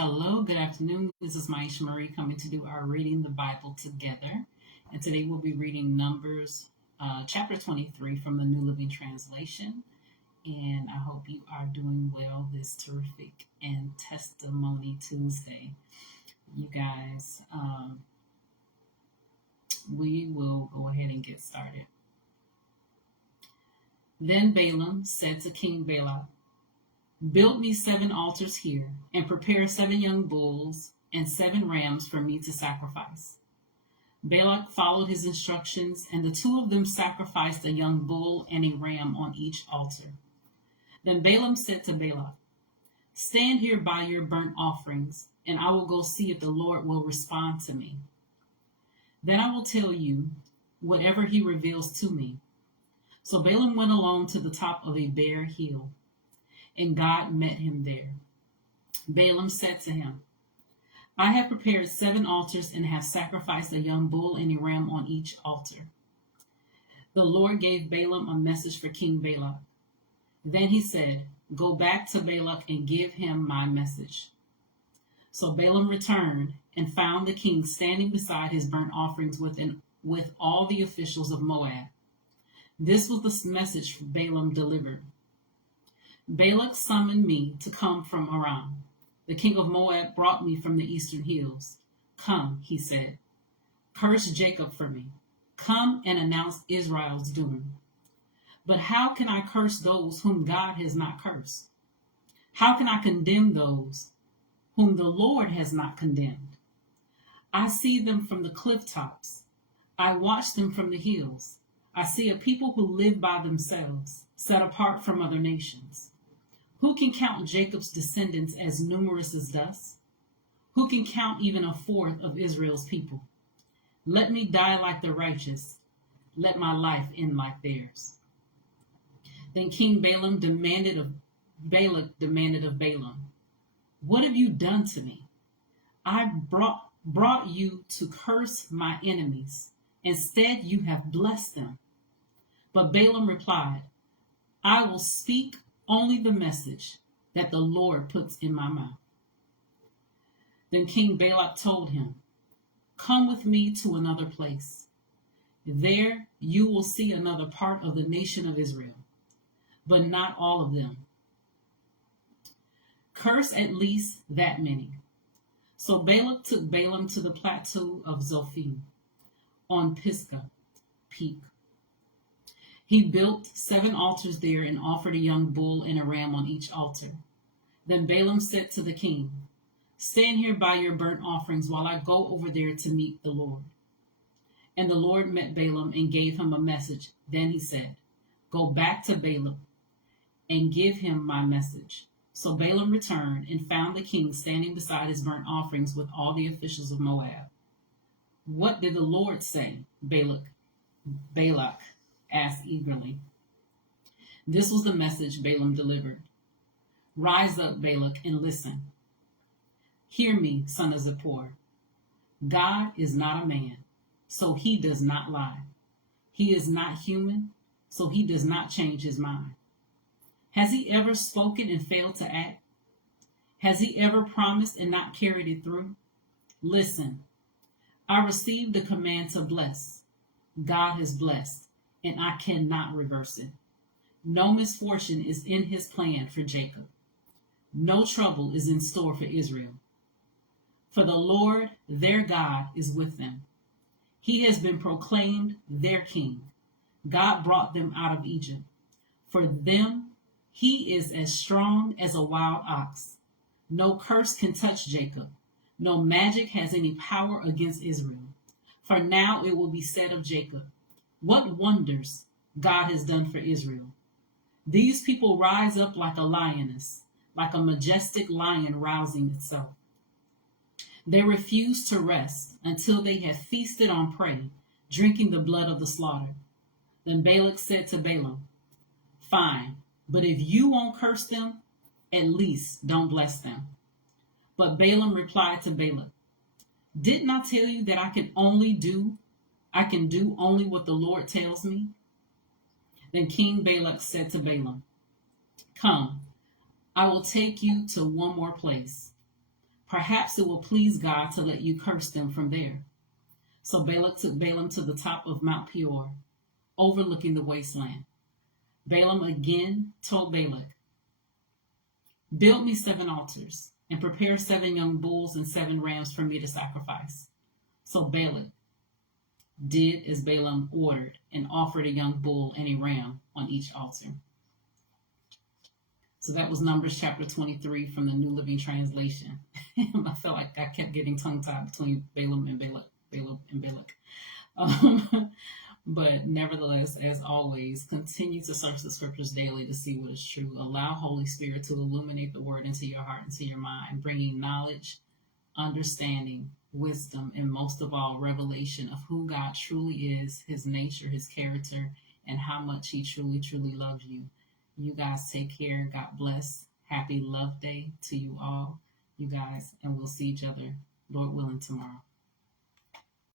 Hello, good afternoon. This is Myesha Marie coming to do our Reading the Bible together. And today we'll be reading Numbers chapter 23 from the New Living Translation. And I hope you are doing well this terrific and testimony Tuesday. You guys, we will go ahead and get started. Then Balaam said to King Balak, "Build me 7 altars here, and prepare 7 young bulls and 7 rams for me to sacrifice." Balak followed his instructions, and the 2 of them sacrificed a young bull and a ram on each altar. Then Balaam said to Balak, "Stand here by your burnt offerings, and I will go see if the Lord will respond to me. Then I will tell you whatever he reveals to me." So Balaam went alone to the top of a bare hill, and God met him there. Balaam said to him, "I have prepared 7 altars and have sacrificed a young bull and a ram on each altar." The Lord gave Balaam a message for King Balak. Then he said, "Go back to Balak and give him my message." So Balaam returned and found the king standing beside his burnt offerings with all the officials of Moab. This was the message Balaam delivered. "Balak summoned me to come from Aram. The king of Moab brought me from the eastern hills. 'Come,' he said, 'curse Jacob for me. Come and announce Israel's doom.' But how can I curse those whom God has not cursed? How can I condemn those whom the Lord has not condemned? I see them from the cliff tops. I watch them from the hills. I see a people who live by themselves, set apart from other nations. Who can count Jacob's descendants as numerous as dust? Who can count even a fourth of Israel's people? Let me die like the righteous. Let my life end like theirs." Then King Balak demanded of Balaam, "What have you done to me? I brought you to curse my enemies. Instead, you have blessed them." But Balaam replied, "I will speak only the message that the Lord puts in my mouth." Then King Balak told him, "Come with me to another place. There you will see another part of the nation of Israel, but not all of them. Curse at least that many." So Balak took Balaam to the plateau of Zophim on Pisgah Peak. He built 7 altars there and offered a young bull and a ram on each altar. Then Balaam said to the king, "Stand here by your burnt offerings while I go over there to meet the Lord." And the Lord met Balaam and gave him a message. Then he said, "Go back to Balaam and give him my message." So Balaam returned and found the king standing beside his burnt offerings with all the officials of Moab. "What did the Lord say?" Balak asked eagerly. This was the message Balaam delivered. "Rise up, Balak, and listen. Hear me, son of Zippor. God is not a man, so he does not lie. He is not human, so he does not change his mind. Has he ever spoken and failed to act? Has he ever promised and not carried it through? Listen, I received the command to bless. God has blessed, and I cannot reverse it. No misfortune is in his plan for Jacob. No trouble is in store for Israel. For the Lord, their God, is with them. He has been proclaimed their king. God brought them out of Egypt. For them, he is as strong as a wild ox. No curse can touch Jacob. No magic has any power against Israel. For now it will be said of Jacob, 'What wonders God has done for Israel.' These people rise up like a lioness, like a majestic lion rousing itself. They refuse to rest until they have feasted on prey, drinking the blood of the slaughter." Then Balak said to Balaam, "Fine, but if you won't curse them, at least don't bless them." But Balaam replied to Balak, "Didn't I tell you that I can do only what the Lord tells me?" Then King Balak said to Balaam, "Come, I will take you to one more place. Perhaps it will please God to let you curse them from there. So Balak took Balaam to the top of Mount Peor, overlooking the wasteland. Balaam again told Balak, build me 7 altars, and prepare 7 young bulls and 7 rams for me to sacrifice. So Balak did as Balaam ordered and offered a young bull and a ram on each altar. So that was Numbers chapter 23 from the New Living Translation. I felt like I kept getting tongue-tied between Balaam and Balak. But nevertheless, as always, continue to search the scriptures daily to see what is true. Allow Holy Spirit to illuminate the word into your heart, into your mind, bringing knowledge, understanding, wisdom, and most of all, revelation of who God truly is, his nature, his character, and how much he truly, truly loves you. You guys take care. God bless. Happy Love Day to you all, you guys, and we'll see each other, Lord willing, tomorrow.